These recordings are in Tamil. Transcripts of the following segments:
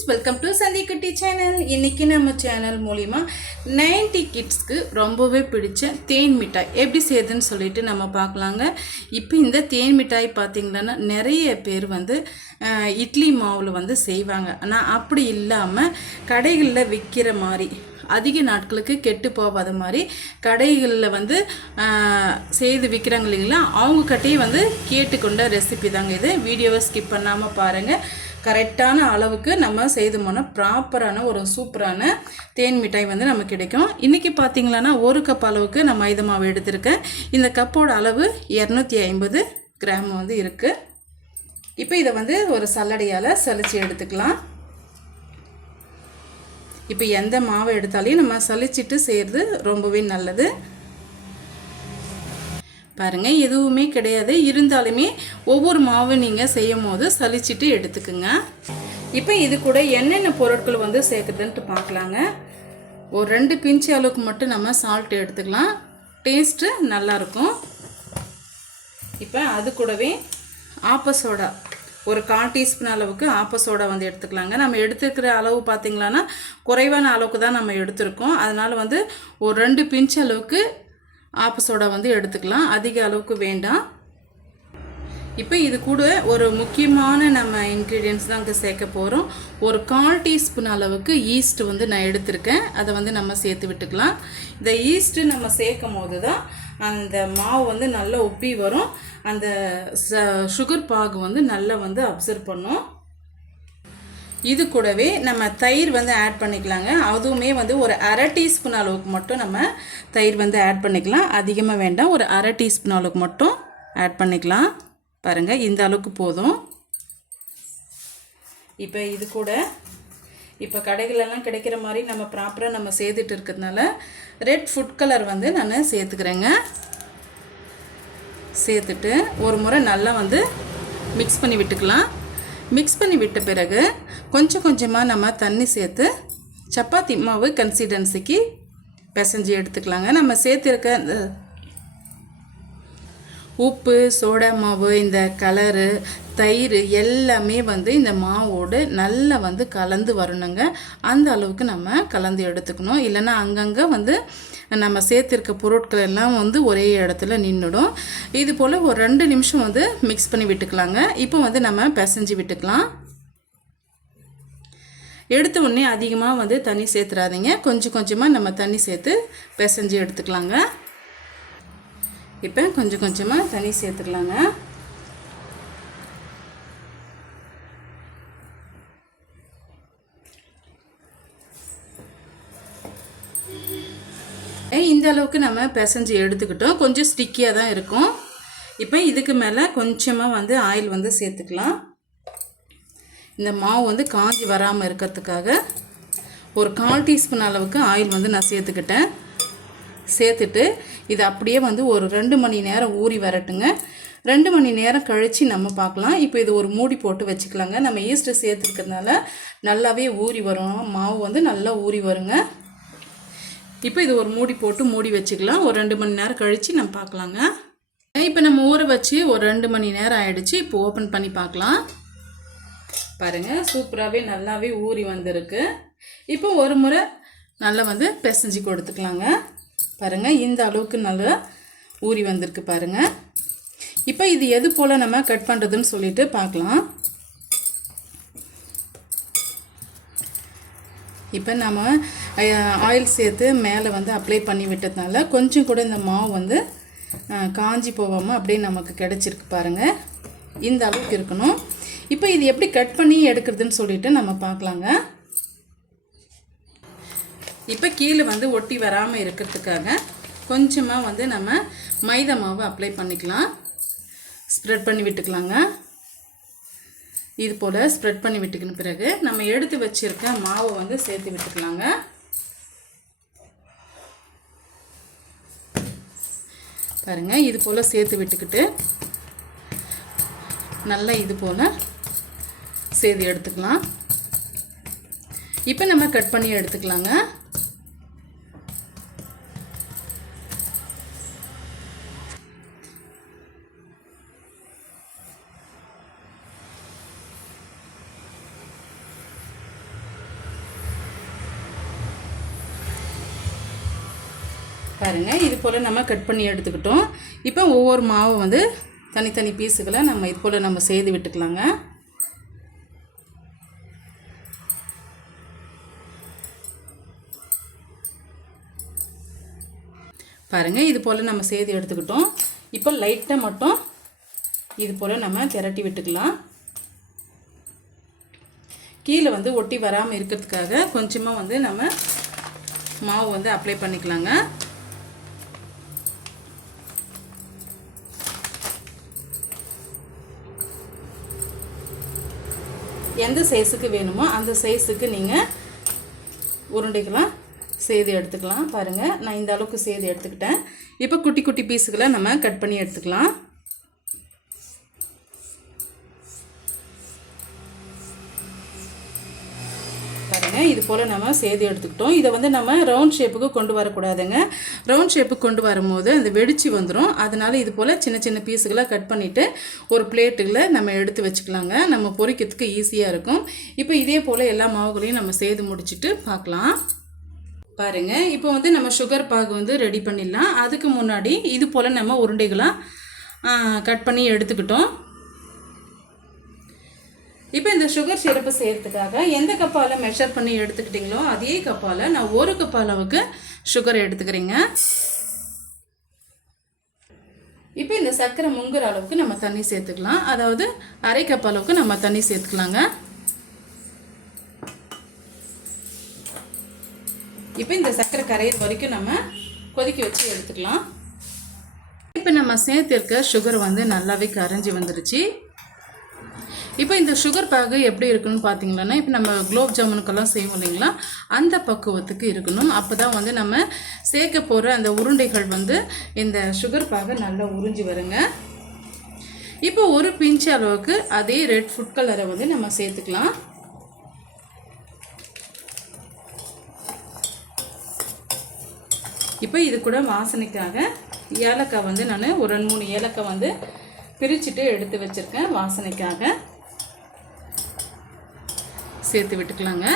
Friends welcome to Chandikutti channel இன்றைக்கி நம்ம சேனல் மூலிமா 90 கிட்ஸ்க்கு ரொம்பவே பிடிச்ச தேன் மிட்டாய் எப்படி செய்யுதுன்னு சொல்லிட்டு நம்ம பார்க்கலாங்க. இப்போ இந்த தேன் மிட்டாய் பார்த்திங்கன்னா நிறைய பேர் வந்து இட்லி மாவில் வந்து செய்வாங்க. ஆனால் அப்படி இல்லாமல் கடைகளில் விற்கிற மாதிரி அதிக நாட்களுக்கு கெட்டு போகாத மாதிரி கடைகளில் வந்து செய்து விற்கிறாங்க இல்லைங்களா அவங்க வந்து கேட்டுக்கொண்ட ரெசிபி தாங்க இது. வீடியோவை ஸ்கிப் பண்ணாமல் பாருங்கள் கரெக்டான அளவுக்கு நம்ம செய்தோம்னா போனால் ப்ராப்பரான ஒரு சூப்பரான தேன் மிட்டாய் வந்து நமக்கு கிடைக்கும். இன்றைக்கி பார்த்திங்களான்னா ஒரு கப் அளவுக்கு நான் மைதா மாவு எடுத்திருக்கேன். இந்த கப்போட அளவு இரநூத்தி ஐம்பது கிராம் வந்து இருக்குது இப்போ இதை வந்து ஒரு சல்லடையால் சலித்து எடுத்துக்கலாம். இப்போ எந்த மாவை எடுத்தாலையும் நம்ம சலிச்சிட்டு செய்கிறது ரொம்பவே நல்லது. பாருங்கள் எதுவுமே கிடையாது. இருந்தாலுமே ஒவ்வொரு மாவு நீங்கள் செய்யும் போது சலிச்சிட்டு எடுத்துக்குங்க. இப்போ இது கூட என்னென்ன பொருட்கள் வந்து சேர்க்குறதுன்ட்டு பார்க்கலாங்க. ஒரு ரெண்டு பிஞ்சு அளவுக்கு மட்டும் நம்ம சால்ட் எடுத்துக்கலாம். டேஸ்ட்டு நல்லாயிருக்கும். இப்போ அது கூடவே ஆப்ப சோடா. ஒரு கால் டீஸ்பூன் அளவுக்கு ஆப்ப சோடா வந்து எடுத்துக்கலாங்க. நம்ம எடுத்துக்கிற அளவு பார்த்திங்களான்னா குறைவான அளவுக்கு தான் நம்ம எடுத்திருக்கோம். அதனால் வந்து ஒரு ரெண்டு பிஞ்ச் அளவுக்கு ஆப்பு சோடா வந்து எடுத்துக்கலாம். அதிக அளவுக்கு வேண்டாம். இப்போ இது கூட ஒரு முக்கியமான நம்ம இன்க்ரீடியன்ஸ் தான் இங்கே சேர்க்க போகிறோம் ஒரு கால் டீஸ்பூன் அளவுக்கு ஈஸ்ட் வந்து நான் எடுத்திருக்கேன். அதை வந்து நம்ம சேர்த்து விட்டுக்கலாம். இந்த ஈஸ்ட்டு நம்ம சேர்க்கும் போது தான் அந்த மாவு வந்து நல்லா உப்பி வரும். அந்த சுகர் பாகு வந்து நல்லா வந்து அப்சர்வ் பண்ணும். இது கூடவே நம்ம தயிர் வந்து ஆட் பண்ணிக்கலாங்க. அதுவுமே வந்து ஒரு அரை டீஸ்பூன் அளவுக்கு மட்டும் நம்ம தயிர் வந்து ஆட் பண்ணிக்கலாம். அதிகமாக வேண்டாம் ஒரு அரை டீஸ்பூன் அளவுக்கு மட்டும் ஆட் பண்ணிக்கலாம். பாருங்கள் இந்த அளவுக்கு போதும். இப்போ இது கூட இப்போ கடைகளெல்லாம் கிடைக்கிற மாதிரி நம்ம ப்ராப்பராக நம்ம சேர்த்துட்டு இருக்கிறதுனால ரெட் ஃபுட் கலர் வந்து நான் சேர்த்துக்கிறேங்க. சேர்த்துட்டு ஒரு முறை நல்லா வந்து மிக்ஸ் பண்ணி விட்டுக்கலாம். மிக்ஸ் பண்ணி விட்ட பிறகு கொஞ்சம் கொஞ்சமாக நம்ம தண்ணி சேர்த்து சப்பாத்தி மாவு கன்சிஸ்டன்சிக்கு பிசைஞ்சு எடுத்துக்கலாங்க. நம்ம சேர்த்துருக்க இந்த உப்பு சோடா மாவு இந்த கலரு தயிர் எல்லாமே வந்து இந்த மாவோடு நல்லா வந்து கலந்து வரணுங்க. அந்த அளவுக்கு நம்ம கலந்து எடுத்துக்கணும். இல்லைன்னா அங்கங்கே வந்து நம்ம சேர்த்துருக்க பொருட்கள் எல்லாம் வந்து ஒரே இடத்துல நின்றுடும் இது போல் ஒரு ரெண்டு நிமிஷம் வந்து மிக்ஸ் பண்ணி விட்டுக்கலாங்க. இப்போ வந்து நம்ம பிசைஞ்சு விட்டுக்கலாம். எடுத்த உடனே அதிகமாக வந்து தண்ணி சேர்த்துறாதீங்க. கொஞ்சம் கொஞ்சமாக நம்ம தண்ணி சேர்த்து பிசைஞ்சு எடுத்துக்கலாங்க. இப்போ கொஞ்சம் கொஞ்சமாக தண்ணி சேர்த்துக்கலாங்க. இந்த அளவுக்கு நம்ம பிசைஞ்சு எடுத்துக்கிட்டோம். கொஞ்சம் ஸ்டிக்கியாக தான் இருக்கும். இப்போ இதுக்கு மேலே கொஞ்சமாக வந்து ஆயில் வந்து சேர்த்துக்கலாம். இந்த மாவு வந்து காஞ்சி வராமல் இருக்கிறதுக்காக ஒரு கால் டீஸ்பூன் அளவுக்கு ஆயில் வந்து நான் சேர்த்துக்கிட்டேன். சேர்த்துட்டு இது அப்படியே வந்து ஒரு ரெண்டு மணி நேரம் ஊறி வரட்டுங்க. ரெண்டு மணி நேரம் கழித்து நம்ம பார்க்கலாம். இப்போ இது ஒரு மூடி போட்டு வச்சுக்கலாங்க. நம்ம ஈஸ்ட்டு சேர்த்துருக்கிறதுனால நல்லாவே ஊறி வரும். மாவு வந்து நல்லா ஊறி வருங்க. இப்போ இது ஒரு மூடி போட்டு மூடி வச்சுக்கலாம். ஒரு ரெண்டு மணி நேரம் கழித்து நம்ம பார்க்கலாங்க. இப்போ நம்ம ஊற வச்சு ஒரு ரெண்டு மணி நேரம் ஆயிடுச்சு. இப்போ ஓப்பன் பண்ணி பார்க்கலாம். பாருங்கள் சூப்பராகவே நல்லாவே ஊறி வந்திருக்கு. இப்போ ஒரு முறை நல்லா வந்து பிசைஞ்சு கொடுத்துக்கலாங்க. பாருங்கள் இந்த அளவுக்கு நல்லா ஊறி வந்திருக்கு பாருங்கள் இப்போ இது எது போல் நம்ம கட் பண்ணுறதுன்னு சொல்லிட்டு பார்க்கலாம். இப்போ நம்ம ஆயில் சேர்த்து மேலே வந்து அப்ளை பண்ணி விட்டதுனால கொஞ்சம் கூட இந்த மாவு வந்து காஞ்சி போகாமல் அப்படியே நமக்கு கிடச்சிருக்கு பாருங்கள் இந்த அளவுக்கு இருக்கணும். இப்போ இது எப்படி கட் பண்ணி எடுக்கிறதுன்னு சொல்லிட்டு நம்ம பார்க்கலாங்க. இப்போ கீழே வந்து ஒட்டி வராமல் இருக்கிறதுக்காக கொஞ்சமாக வந்து நம்ம மைதா மாவு அப்ளை பண்ணிக்கலாம். ஸ்ப்ரெட் பண்ணி விட்டுக்கலாங்க. இது போல் ஸ்ப்ரெட் பண்ணி விட்டுக்கின பிறகு நம்ம எடுத்து வச்சிருக்க மாவை வந்து சேர்த்து விட்டுக்கலாங்க. பாருங்கள் இது போல் சேர்த்து விட்டுக்கிட்டு நல்லா இது போல் செய்து எடுத்துக்கலாம். இப்போ நம்ம கட் பண்ணி எடுத்துக்கலாங்க. பாருங்க இது போல் நம்ம கட் பண்ணி எடுத்துக்கிட்டோம். இப்போ ஒவ்வொரு மாவும் வந்து தனித்தனி பீஸுகளை நம்ம இது போல் நம்ம செய்து விட்டுக்கலாங்க. பாருங்கள் இது போல் நம்ம சேர்த்து எடுத்துக்கிட்டோம். இப்போ லைட்டாக மட்டும் இது போல் நம்ம திரட்டி விட்டுக்கலாம். கீழே வந்து ஒட்டி வராமல் இருக்கிறதுக்காக கொஞ்சமாக வந்து நம்ம மாவு வந்து அப்ளை பண்ணிக்கலாங்க. எந்த சைஸுக்கு வேணுமோ அந்த சைஸுக்கு நீங்கள் உருண்டைக்கலாம். சேது எடுத்துக்கலாம் பாருங்கள் நான் இந்த அளவுக்கு சேது எடுத்துக்கிட்டேன். இப்போ குட்டி குட்டி பீஸுகளை நம்ம கட் பண்ணி எடுத்துக்கலாம். பாருங்கள் இது போல் நம்ம செய்து எடுத்துக்கிட்டோம். இதை வந்து நம்ம ரவுண்ட் ஷேப்புக்கு கொண்டு வரக்கூடாதுங்க. ரவுண்ட் ஷேப்புக்கு கொண்டு வரும்போது அந்த வெடிச்சு வந்துடும் அதனால் இது போல் சின்ன சின்ன பீஸுகளை கட் பண்ணிவிட்டு ஒரு பிளேட்டுகளை நம்ம எடுத்து வச்சுக்கலாங்க. நம்ம பொரிக்கிறதுக்கு ஈஸியாக இருக்கும். இப்போ இதே போல் எல்லா மாவுகளையும் நம்ம செய்து முடிச்சுட்டு பார்க்கலாம். பாருங்க. இப்போ வந்து நம்ம சுகர் பாகு வந்து ரெடி பண்ணிடலாம். அதுக்கு முன்னாடி இது போல் நம்ம உருண்டைகளாக கட் பண்ணி எடுத்துக்கிட்டோம். இப்போ இந்த சுகர் சிரப்பு செய்கிறதுக்காக எந்த கப்பால் மெஷர் பண்ணி எடுத்துக்கிட்டிங்களோ அதே கப்பால் நான் ஒரு கப் அளவுக்கு சுகர் எடுத்துக்கிறேங்க. இப்போ இந்த சர்க்கரை முங்குற அளவுக்கு நம்ம தண்ணி சேர்த்துக்கலாம். அதாவது அரை கப் அளவுக்கு நம்ம தண்ணி சேர்த்துக்கலாங்க. இப்போ இந்த சர்க்கரை கரையிற வரைக்கும் நம்ம கொதிக்க வச்சு எடுத்துக்கலாம். இப்போ நம்ம சேர்த்துருக்க சுகர் வந்து நல்லாவே கரைஞ்சி வந்துடுச்சு இப்போ இந்த சுகர் பாகு எப்படி இருக்கணும்னு பார்த்தீங்கன்னா இப்போ நம்ம குலோப் ஜாமுனுக்கெல்லாம் செய்வோம் இல்லைங்களா? அந்த பக்குவத்துக்கு இருக்கணும். அப்போ தான் வந்து நம்ம சேர்க்க போகிற அந்த உருண்டைகள் வந்து இந்த சுகர் பாகு நல்லா உறிஞ்சி வருங்க. இப்போ ஒரு பிஞ்ச் அளவுக்கு அதே ரெட் ஃபுட் கலரை வந்து நம்ம சேர்த்துக்கலாம். இப்போ இது கூட வாசனைக்காக ஏலக்காய் வந்து நான் ஒரு ரெண்டு மூணு ஏலக்காய் வந்து பிரிச்சுட்டு எடுத்து வச்சுருக்கேன் வாசனைக்காக. சேர்த்து விட்டுக்கலாங்க.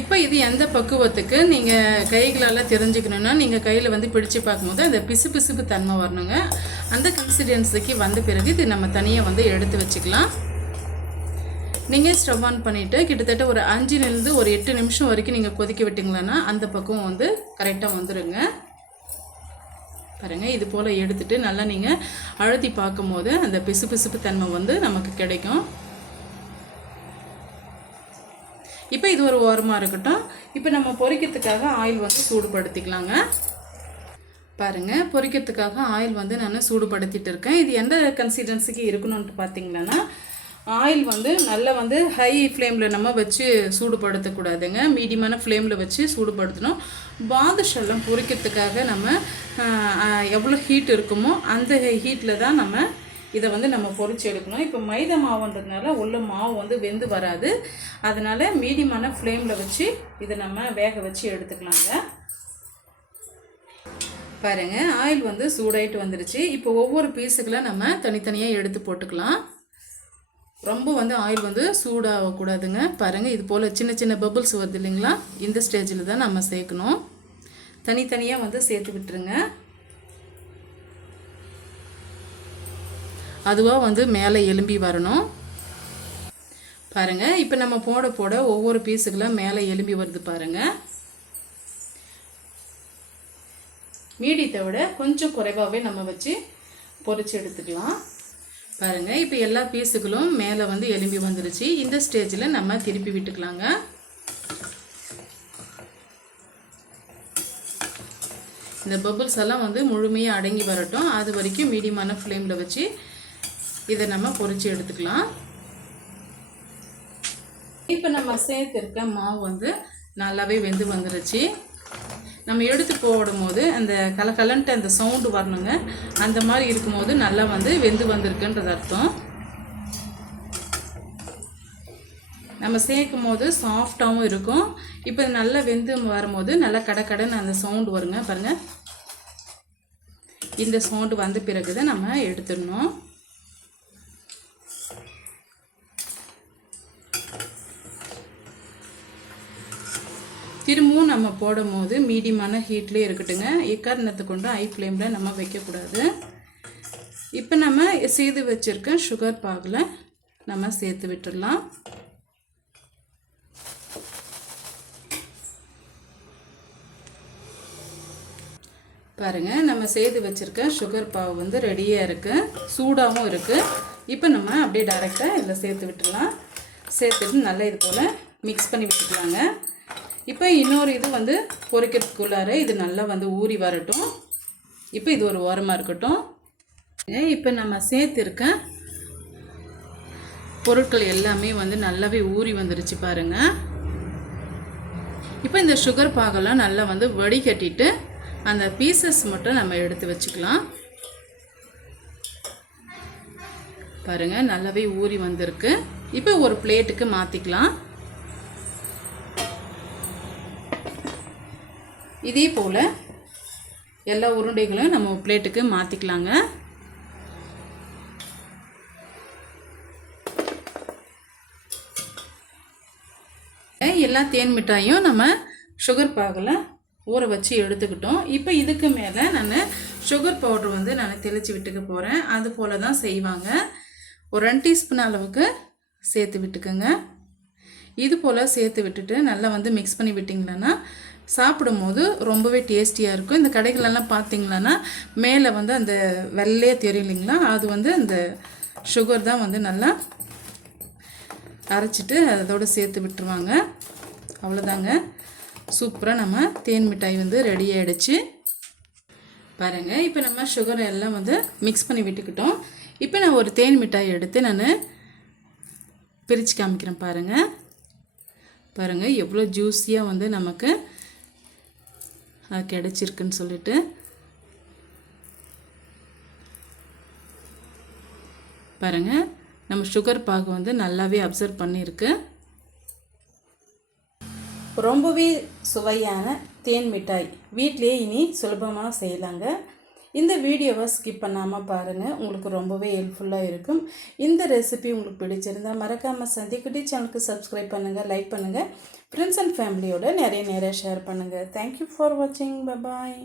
இப்போ இது எந்த பக்குவத்துக்கு நீங்கள் கைகளால் தெரிஞ்சுக்கணுன்னா நீங்கள் கையில் வந்து பிடிச்சு பார்க்கும்போது அந்த பிசு பிசுப்பு தன்மை வரணுங்க. அந்த கன்சிடென்சிக்கு வந்த பிறகு இது நம்ம தனியாக வந்து எடுத்து வச்சுக்கலாம். நீங்கள் ஸ்டவ் ஆன் பண்ணிவிட்டு கிட்டத்தட்ட ஒரு அஞ்சுலேருந்து ஒரு எட்டு நிமிஷம் வரைக்கும் நீங்கள் கொதிக்க விட்டிங்களன்னா அந்த பக்கம் வந்து கரெக்டாக வந்துடுங்க பாருங்கள் இது போல் எடுத்துகிட்டு நல்லா நீங்கள் அழுத்தி பார்க்கும்போது அந்த பிசு பிசுப்பு தன்மை வந்து நமக்கு கிடைக்கும். இப்போ இது ஒரு ஓரமாக இருக்கட்டும். இப்போ நம்ம பொறிக்கிறதுக்காக ஆயில் வந்து சூடுபடுத்திக்கலாங்க. பாருங்கள் பொறிக்கிறதுக்காக ஆயில் வந்து நான் சூடுபடுத்திட்டு இருக்கேன். இது எந்த கன்சிஸ்டன்சிக்கு இருக்கணும்ன்ட்டு பார்த்தீங்கன்னா ஆயில் வந்து நல்லா வந்து ஹை ஃப்ளேமில் நம்ம வச்சு சூடுபடுத்தக்கூடாதுங்க. மீடியமான ஃப்ளேமில் வச்சு சூடுபடுத்தணும். பாதுஷெல்லாம் பொரிக்கிறதுக்காக நம்ம எவ்வளோ ஹீட் இருக்குமோ அந்த ஹீட்டில் தான் நம்ம இதை வந்து நம்ம பொறிச்சு எடுக்கணும். இப்போ மைதா மாவுன்றதுனால உள்ள மாவு வந்து வெந்து வராது. அதனால் மீடியமான ஃப்ளேமில் வச்சு இதை நம்ம வேக வச்சு எடுத்துக்கலாங்க. பாருங்கள் ஆயில் வந்து சூடாயிட்டு வந்துருச்சு. இப்போ ஒவ்வொரு பீஸுக்கெலாம் நம்ம தனித்தனியாக எடுத்து போட்டுக்கலாம். ரொம்ப வந்து ஆயில் வந்து சூடாகக்கூடாதுங்க பாருங்கள் இது போல் சின்ன சின்ன பபுள்ஸ் வருது இல்லைங்களா? இந்த ஸ்டேஜில் தான் நம்ம சேர்க்கணும். தனித்தனியாக வந்து சேர்த்து விட்டுருங்க. அதுவாக வந்து மேலே எலும்பி வரணும். பாருங்கள் இப்போ நம்ம போட போட ஒவ்வொரு பீஸுக்கெல்லாம் மேலே எலும்பி வருது பாருங்கள் மீடியத்தை விட கொஞ்சம் குறைவாகவே நம்ம வச்சு பொரிச்சு எடுத்துக்கலாம். பாருங்கள் இப்போ எல்லா பீஸுகளும் மேலே வந்து எலும்பி வந்துருச்சு. இந்த ஸ்டேஜில் நம்ம திருப்பி விட்டுக்கலாங்க. இந்த பபுள்ஸ் எல்லாம் வந்து முழுமையாக அடங்கி வரட்டும். அது வரைக்கும் மீடியமான ஃப்ளேமில் வச்சு இதை நம்ம பொறிச்சு எடுத்துக்கலாம். இப்போ நம்ம சேர்த்துருக்க மாவு வந்து நல்லாவே வெந்து வந்துருச்சு. நம்ம எடுத்து போடும்போது அந்த கலக்கலன்ட்டு அந்த சவுண்டு வரணுங்க. அந்த மாதிரி இருக்கும்போது நல்லா வந்து வெந்து வந்திருக்குன்றது அர்த்தம். நம்ம சேர்க்கும் போது சாஃப்டாகவும் இருக்கும். இப்போ நல்லா வெந்து வரும்போது நல்லா கடை கடைன்னு அந்த சவுண்டு வருங்க பாருங்கள் இந்த சவுண்டு வந்த பிறகு தான் நம்ம எடுத்துடணும் திரும்பவும் நம்ம போடும் போது மீடியமான ஹீட்லேயே இருக்கட்டுங்க. எக்காரணத்தை கொண்டு ஐ ஃப்ளேமில் நம்ம வைக்கக்கூடாது. இப்போ நம்ம செய்து வச்சுருக்க சுகர் பாகில் நம்ம சேர்த்து விட்டுடலாம். பாருங்கள் நம்ம செய்து வச்சுருக்க சுகர் பாவு வந்து ரெடியாக இருக்குது சூடாகவும் இருக்குது இப்போ நம்ம அப்படியே டைரெக்டாக இதில் சேர்த்து விட்டுடலாம். சேர்த்துட்டு நல்லா இது போல் மிக்ஸ் பண்ணி விட்டுக்கலாங்க. இப்போ இன்னொரு இது வந்து பொறிக்கிறதுக்குள்ளார இது நல்லா வந்து ஊறி வரட்டும். இப்போ இது ஒரு ஓரமாக இருக்கட்டும். இப்போ நம்ம சேர்த்துருக்க பொருட்கள் எல்லாமே வந்து நல்லாவே ஊறி வந்துருச்சு பாருங்கள் இப்போ இந்த சுகர் பாகெல்லாம் நல்லா வந்து வடிகட்டிட்டு அந்த பீசஸ் மட்டும் நம்ம எடுத்து வச்சுக்கலாம். பாருங்கள் நல்லாவே ஊறி வந்திருக்கு. இப்போ ஒரு பிளேட்டுக்கு மாற்றிக்கலாம் இதே போல் எல்லா உருண்டைகளும் நம்ம பிளேட்டுக்கு மாற்றிக்கலாங்க எல்லா தேன் மிட்டாயும் நம்ம சுகர் பாகில் ஊற வச்சு எடுத்துக்கிட்டோம். இப்போ இதுக்கு மேலே நான் சுகர் பவுட்ரு வந்து நான் தெளித்து விட்டுக்க போகிறேன் அது போல் தான் செய்வாங்க. ஒரு ரெண்டு டீஸ்பூன் அளவுக்கு சேர்த்து விட்டுக்கோங்க. இது போல் சேர்த்து விட்டுட்டு நல்லா வந்து மிக்ஸ் பண்ணி விட்டிங்களன்னா சாப்பிடும்போது ரொம்பவே டேஸ்டியாக இருக்கும். இந்த கடைகளெல்லாம் பார்த்தீங்களன்னா மேலே வந்து அந்த வெள்ளையே தெரியும் இல்லைங்களா? அது வந்து அந்த சுகர் தான் வந்து நல்லா அரைச்சிட்டு அதோடு சேர்த்து விட்டுருவாங்க. அவ்வளோதாங்க. சூப்பராக நம்ம தேன் மிட்டாய் வந்து ரெடி ஆகிடுச்சு பாருங்கள் இப்போ நம்ம சுகரை எல்லாம் வந்து மிக்ஸ் பண்ணி விட்டுக்கிட்டோம். இப்போ நான் ஒரு தேன் மிட்டாய் எடுத்து நான் பிரித்து காமிக்கிறேன் பாருங்கள் பாருங்கள் எவ்வளோ ஜூஸியாக வந்து நமக்கு கிடச்சிருக்குன்னு சொல்லிட்டு. பாருங்கள் நம்ம சுகர் பாகு வந்து நல்லாவே அப்சர்வ் பண்ணியிருக்கு. ரொம்பவே சுவையான தேன் மிட்டாய். வீட்லேயே இனி சுலபமாக செய்யலாங்க. இந்த வீடியோவை ஸ்கிப் பண்ணாமல் பாருங்கள் உங்களுக்கு ரொம்பவே ஹெல்ப்ஃபுல்லாக இருக்கும். இந்த ரெசிபி உங்களுக்கு பிடிச்சிருந்தால் மறக்காமல் சந்திக்குட்டி சேனலுக்கு சப்ஸ்கிரைப் பண்ணுங்கள் லைக் பண்ணுங்கள் ஃப்ரெண்ட்ஸ் அண்ட் ஃபேமிலியோட நிறைய நிறைய ஷேர் பண்ணுங்கள் தேங்க்யூ ஃபார் வாட்சிங் பபாய்